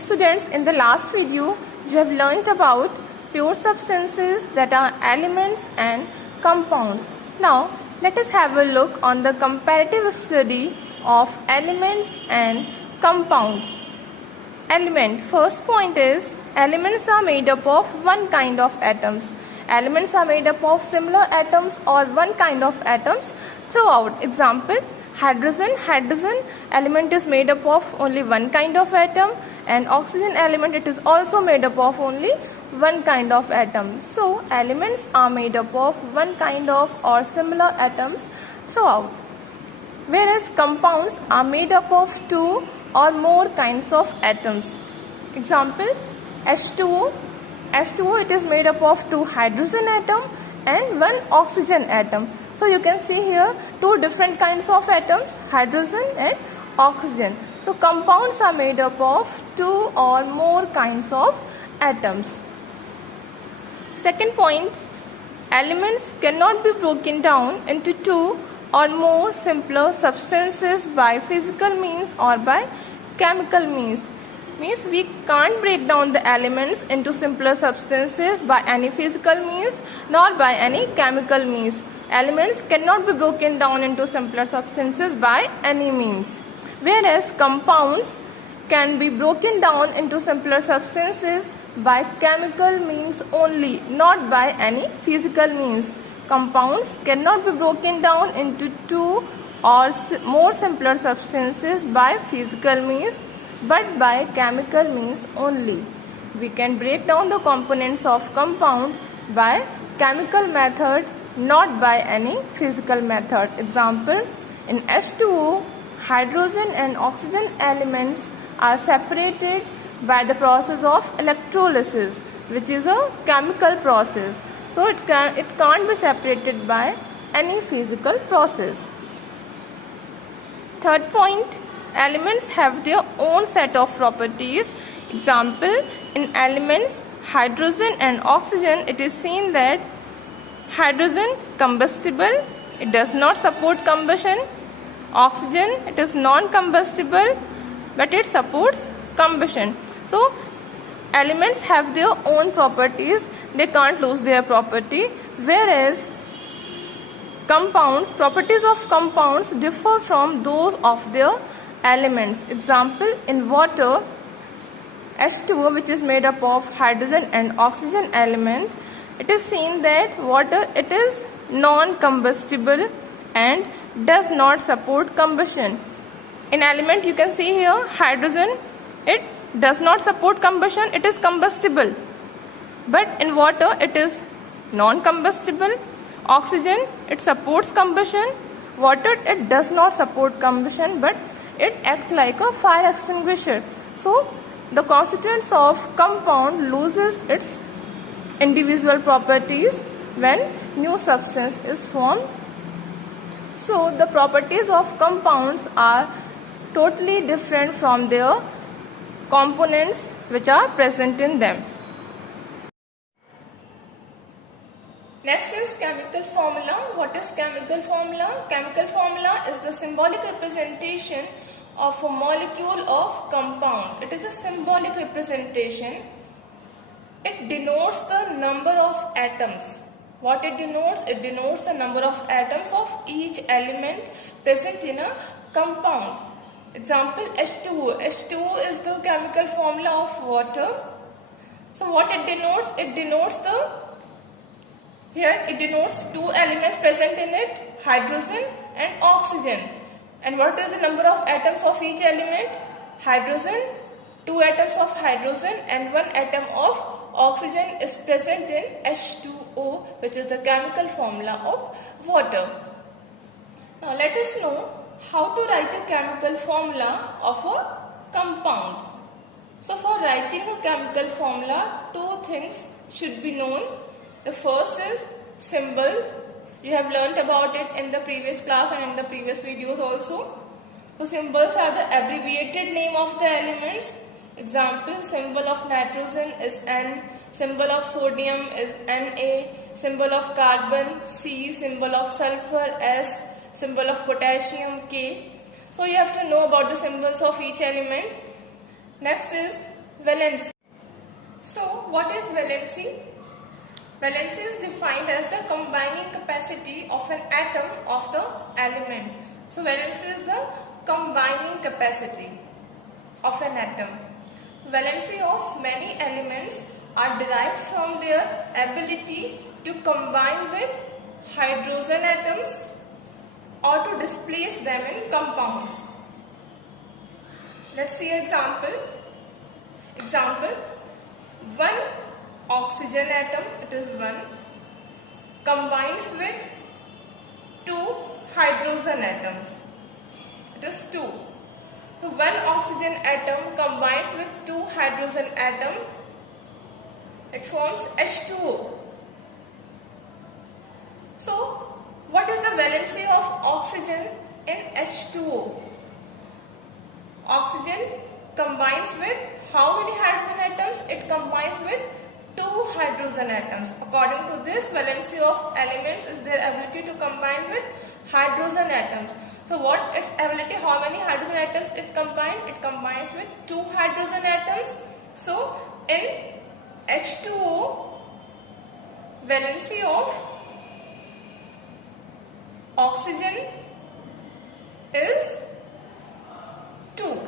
Students, in the last video, you have learnt about pure substances that are elements and compounds. Now, let us have a look on the comparative study of elements and compounds. Element. First point is, elements are made up of one kind of atoms. Elements are made up of similar atoms or one kind of atoms throughout. Example, hydrogen. Hydrogen element is made up of only one kind of atom, and oxygen element, it is also made up of only one kind of atom. So elements are made up of one kind of or similar atoms throughout, whereas compounds are made up of two or more kinds of atoms. Example, H2O. H2O, it is made up of two hydrogen atom and one oxygen atom. So you can see here two different kinds of atoms, hydrogen and oxygen. So compounds are made up of two or more kinds of atoms. Second point, elements cannot be broken down into two or more simpler substances by physical means or by chemical means. Means we can't break down the elements into simpler substances by any physical means nor by any chemical means. Elements cannot be broken down into simpler substances by any means, whereas compounds can be broken down into simpler substances by chemical means only, not by any physical means. Compounds cannot be broken down into two or more simpler substances by physical means, but by chemical means only. We can break down the components of compound by chemical method, not by any physical method. Example, in H2O, hydrogen and oxygen elements are separated by the process of electrolysis, which is a chemical process. So it can't be separated by any physical process. Third point, elements have their own set of properties. Example, in elements hydrogen and oxygen, it is seen that hydrogen combustible, it does not support combustion. Oxygen, it is non-combustible, but it supports combustion. So elements have their own properties, they can't lose their property, whereas properties of compounds differ from those of their elements. Example, in water, H2O, which is made up of hydrogen and oxygen element, it is seen that water, it is non-combustible and does not support combustion. In element, you can see here, hydrogen, it does not support combustion, it is combustible. But in water, it is non-combustible. Oxygen, it supports combustion. Water, it does not support combustion, but it acts like a fire extinguisher. So the constituents of compound loses its individual properties when new substance is formed. So the properties of compounds are totally different from their components which are present in them. Next is chemical formula. What is chemical formula? Chemical formula is the symbolic representation of a molecule of compound. It is a symbolic representation. It denotes the number of atoms. What it denotes? It denotes the number of atoms of each element present in a compound. Example, H2O. H2O is the chemical formula of water. So what it denotes? It denotes it denotes two elements present in it, hydrogen and oxygen. And what is the number of atoms of each element? Hydrogen, two atoms of hydrogen and one atom of oxygen is present in H2O, which is the chemical formula of water. Now let us know how to write a chemical formula of a compound. So for writing a chemical formula, two things should be known. The first is symbols. You have learnt about it in the previous class and in the previous videos also. So symbols are the abbreviated name of the elements. Example, symbol of nitrogen is N, symbol of sodium is Na, symbol of carbon C, symbol of sulfur S, symbol of potassium K. So you have to know about the symbols of each element. Next is Valency. So what is valency? Valency is defined as the combining capacity of an atom of the element. So valency is the combining capacity of an atom. Valency of many elements are derived from their ability to combine with hydrogen atoms or to displace them in compounds. Let's see an example. One oxygen atom, it is 1, combines with 2 hydrogen atoms, it is 2. So one oxygen atom combines with 2 hydrogen atom, it forms H2O. So what is the valency of oxygen in H2O? Oxygen combines with how many hydrogen atoms? It combines with 2 hydrogen atoms. According to this, valency of elements is their ability to combine with hydrogen atoms. So what its ability? How many hydrogen atoms it combines? It combines with 2 hydrogen atoms. So in H2O, valency of oxygen is 2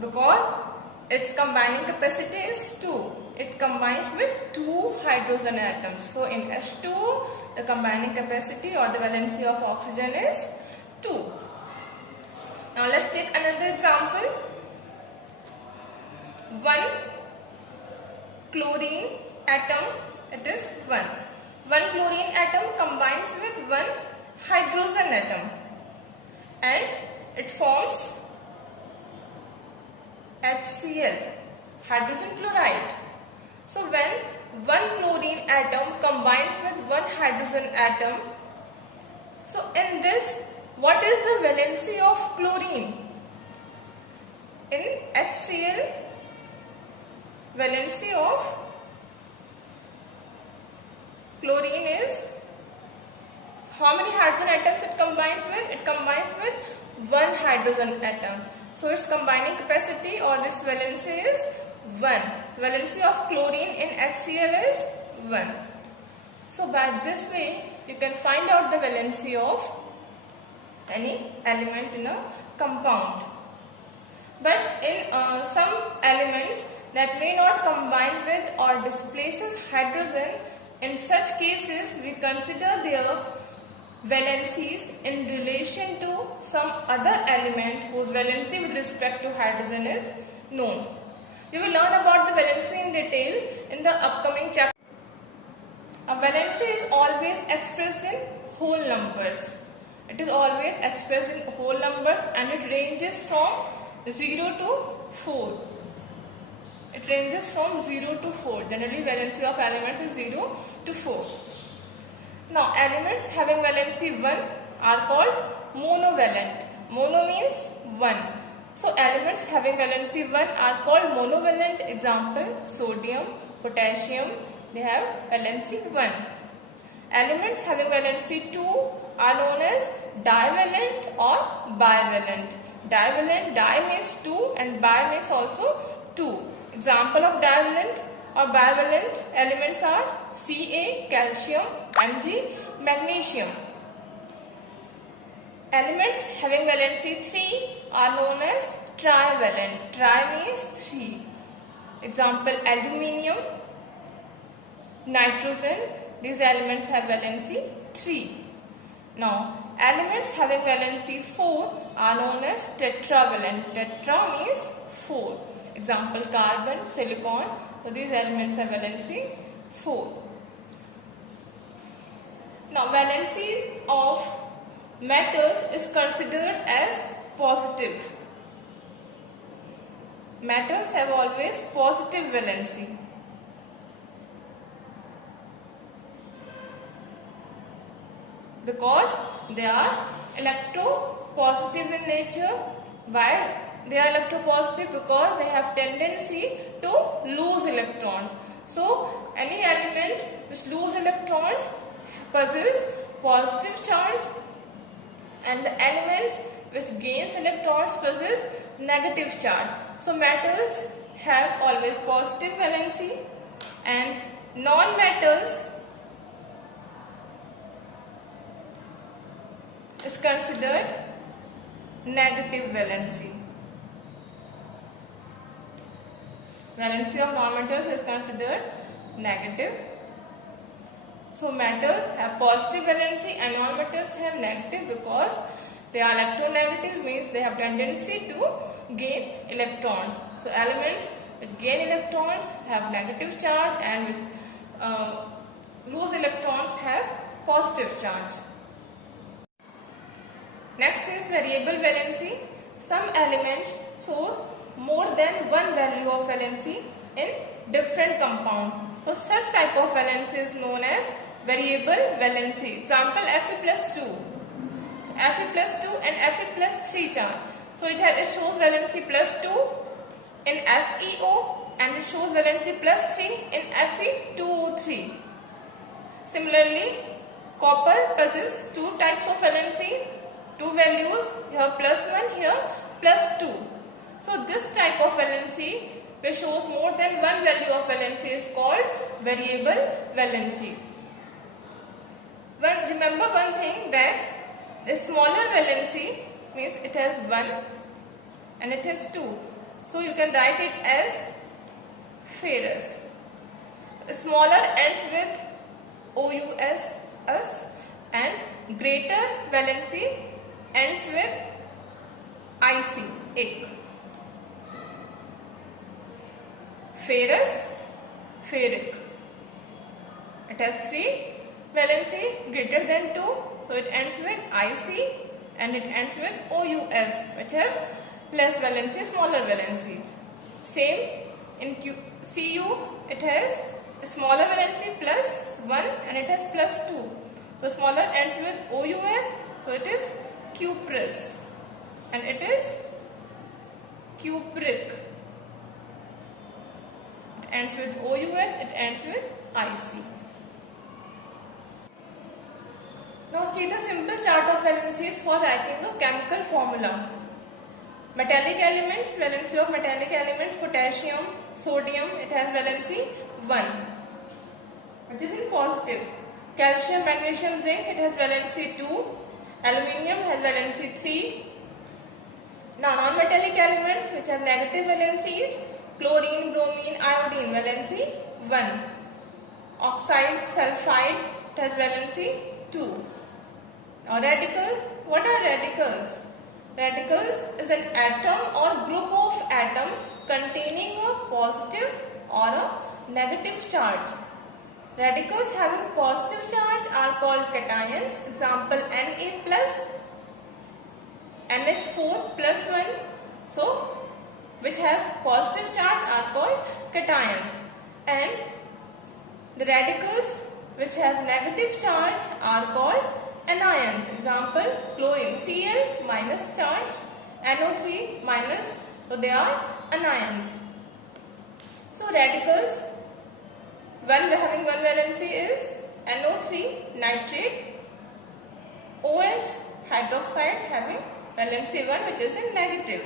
because its combining capacity is 2. It combines with 2 hydrogen atoms. So in H2O, the combining capacity or the valency of oxygen is 2. Now let's take another example. One chlorine atom, it is 1. One chlorine atom combines with 1 hydrogen atom and it forms HCl, hydrogen chloride. So when one chlorine atom combines with 1 hydrogen atom, so in this, what is the valency of chlorine? In HCl, valency of chlorine is, how many hydrogen atoms it combines with? It combines with 1 hydrogen atom. So its combining capacity or its valency is 1. Valency of chlorine in HCl is 1. So by this way, you can find out the valency of any element in a compound. But in some elements that may not combine with or displaces hydrogen, in such cases we consider their valencies in relation to some other element whose valency with respect to hydrogen is known. You will learn about the valency in detail in the upcoming chapter. A valency is always expressed in whole numbers. It is always expressed in whole numbers and it ranges from 0 to 4. It ranges from 0 to 4. Generally, valency of elements is 0 to 4. Now, elements having valency 1 are called monovalent. Mono means 1. So, elements having valency 1 are called monovalent. Example, sodium, potassium, they have valency 1. Elements having valency 2 are known as divalent or bivalent. Divalent, di means 2 and bi means also 2. Example of divalent or bivalent elements are Ca, calcium, Mg, magnesium. Elements having valency 3 are known as trivalent. Tri means 3. Example, aluminium, nitrogen, these elements have valency 3. Now, elements having valency 4 are known as tetravalent. Tetra means 4. Example, carbon, silicon, so these elements have valency 4. Now, valency of metals is considered as positive. Metals have always positive valency. Because they are electropositive in nature. While they are electropositive because they have tendency to lose electrons. So any element which lose electrons possess positive charge and the elements which gains electrons possess negative charge. So metals have always positive valency and non-metals is considered negative valency. Valency of non-metals is considered negative. So metals have positive valency and non-metals have negative because they are electronegative, means they have tendency to gain electrons. So elements which gain electrons have negative charge and which lose electrons have positive charge. Next is variable valency. Some element shows more than one value of valency in different compounds. So such type of valency is known as variable valency. Example, Fe+2. Fe+2 and Fe+3 charge. So it shows valency +2 in FeO and it shows valency +3 in Fe2O3. Similarly, copper possesses two types of valency, two values, here +1, here +2. So this type of valency which shows more than one value of valency is called variable valency. Remember one thing, that the smaller valency means it has 1 and it has 2. So you can write it as ferrous. Smaller ends with OUS and greater valency ends with IC. Ferrous, ferric. It has 3 valency greater than 2, so it ends with IC and it ends with OUS, which have less valency, smaller valency. Same in Cu, it has smaller valency +1 and it has +2. So smaller ends with OUS, so it is cuprous and it is cupric. It ends with OUS, it ends with IC. Now see the simple chart of valencies for writing a chemical formula. Metallic elements, valency of metallic elements, potassium, sodium, it has valency 1, which is in positive. Calcium, magnesium, zinc, it has valency 2. Aluminium has valency 3. Now non-metallic elements which have negative valencies, chlorine, bromine, iodine, valency 1. Oxide, sulfide, it has valency 2. Now radicals, what are radicals? Radicals is an atom or group of atoms containing a positive or a negative charge. Radicals having positive charge are called cations. Example, Na+, NH4 +1. So, which have positive charge are called cations. And the radicals which have negative charge are called anions. Example, chlorine, Cl minus charge, NO3 minus, so they are anions. So radicals, having one valency is NO3 nitrate, OH hydroxide having valency 1 which is in negative,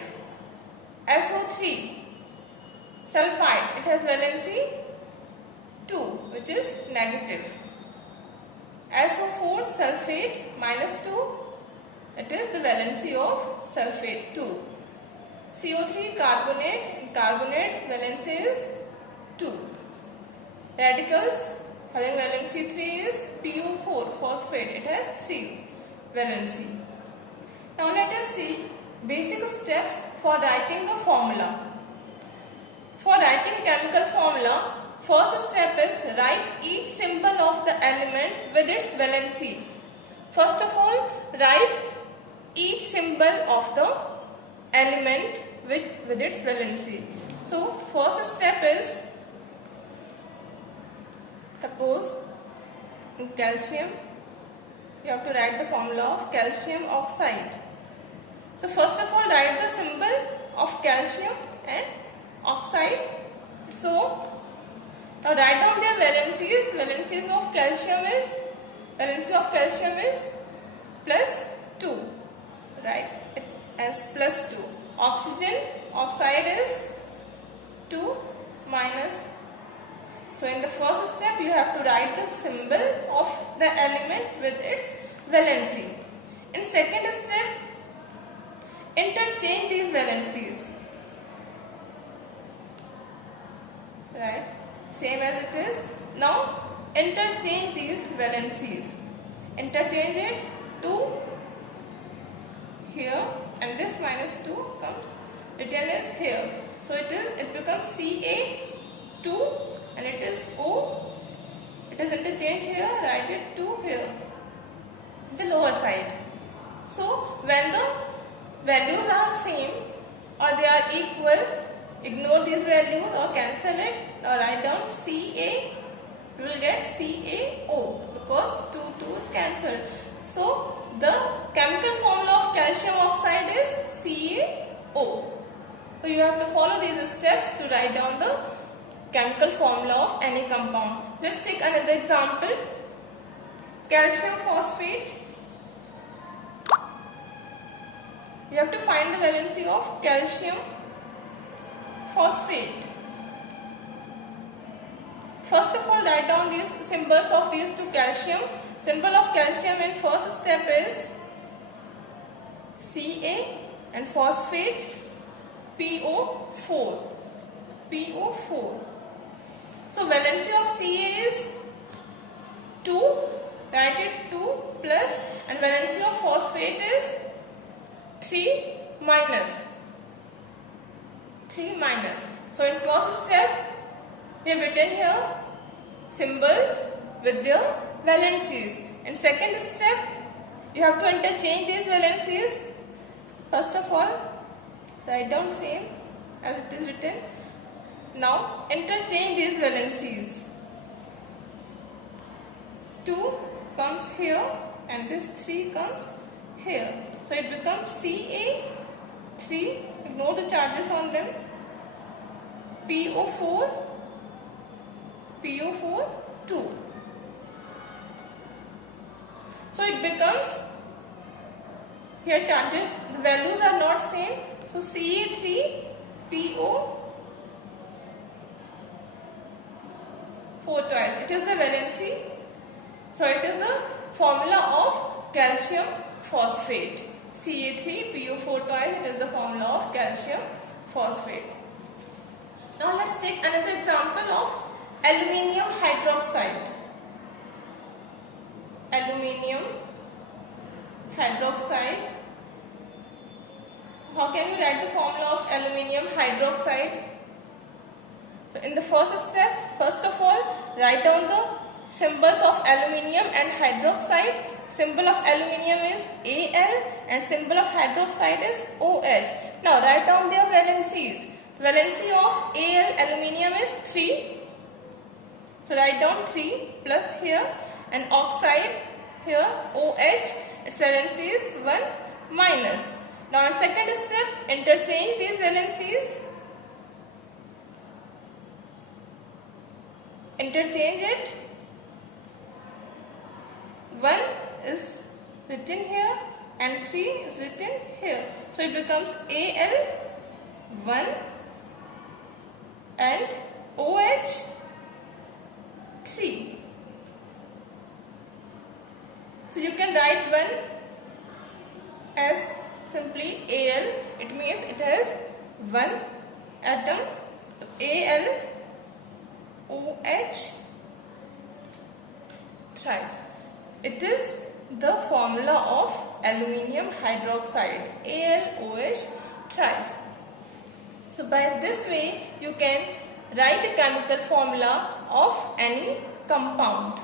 SO3 sulfide, it has valency 2 which is negative, SO4 sulfate -2, it is the valency of sulfate 2. CO3 carbonate, valency is 2. Radicals having valency 3 is PO4 phosphate, it has 3 valency. Now let us see basic steps for writing a formula. For writing a chemical formula, first step is write each symbol of the element with its valency. First of all, write each symbol of the element with its valency. So, first step is, suppose in calcium, you have to write the formula of calcium oxide. So, first of all, write the symbol of calcium and oxide. So, now write down their valencies. Valencies of calcium is, valency of calcium is +2, right? as +2. Oxide is 2 minus. So in the first step you have to write the symbol of the element with its valency. In second step, interchange these valencies. Right, same as it is. Now interchange these valencies. Interchange it, 2 here and this -2 comes written as here. So it becomes Ca2 and it is O. It is interchanged here, write it 2 here, the lower side. So when the values are same or they are equal, ignore these values or cancel it. Now write down Ca, you will get CaO because 2 is cancelled. So the chemical formula of calcium oxide is CaO. So you have to follow these steps to write down the chemical formula of any compound. Let's take another example. Calcium phosphate. You have to find the valency of calcium phosphate. First of all, write down these symbols of these two calcium. Symbol of calcium in first step is Ca and phosphate PO4. PO4. So valency of Ca is 2. Write it 2 plus, and valency of phosphate is 3 minus. 3 minus. So in first step we have written here symbols with their valencies. In second step you have to interchange these valencies. First of all, write down same as it is written. Now interchange these valencies. 2 comes here and this 3 comes here. So it becomes Ca3, ignore the charges on them, PO4, PO4, 2. So it becomes, here charges, the values are not same. So Ca3, PO4 twice. It is the valency. So it is the formula of calcium phosphate. Ca3PO4 twice, it is the formula of calcium phosphate. Now let's take another example of aluminium hydroxide. Aluminium hydroxide. How can you write the formula of aluminium hydroxide? So in the first step, first of all, write down the symbols of aluminium and hydroxide. Symbol of aluminium is Al and symbol of hydroxide is OH. Now write down their valencies. Valency of Al, aluminium, is 3. So write down 3 plus here, and oxide here OH, its valency is 1 minus. Now in second step, interchange these valencies. Interchange it. 1 is written here and 3 is written here. So it becomes Al1 and OH3. So you can write 1 as simply Al. It means it has 1 atom. So Al, OH thrice. It is the formula of aluminium hydroxide, AlOH thrice. So by this way you can write a chemical formula of any compound.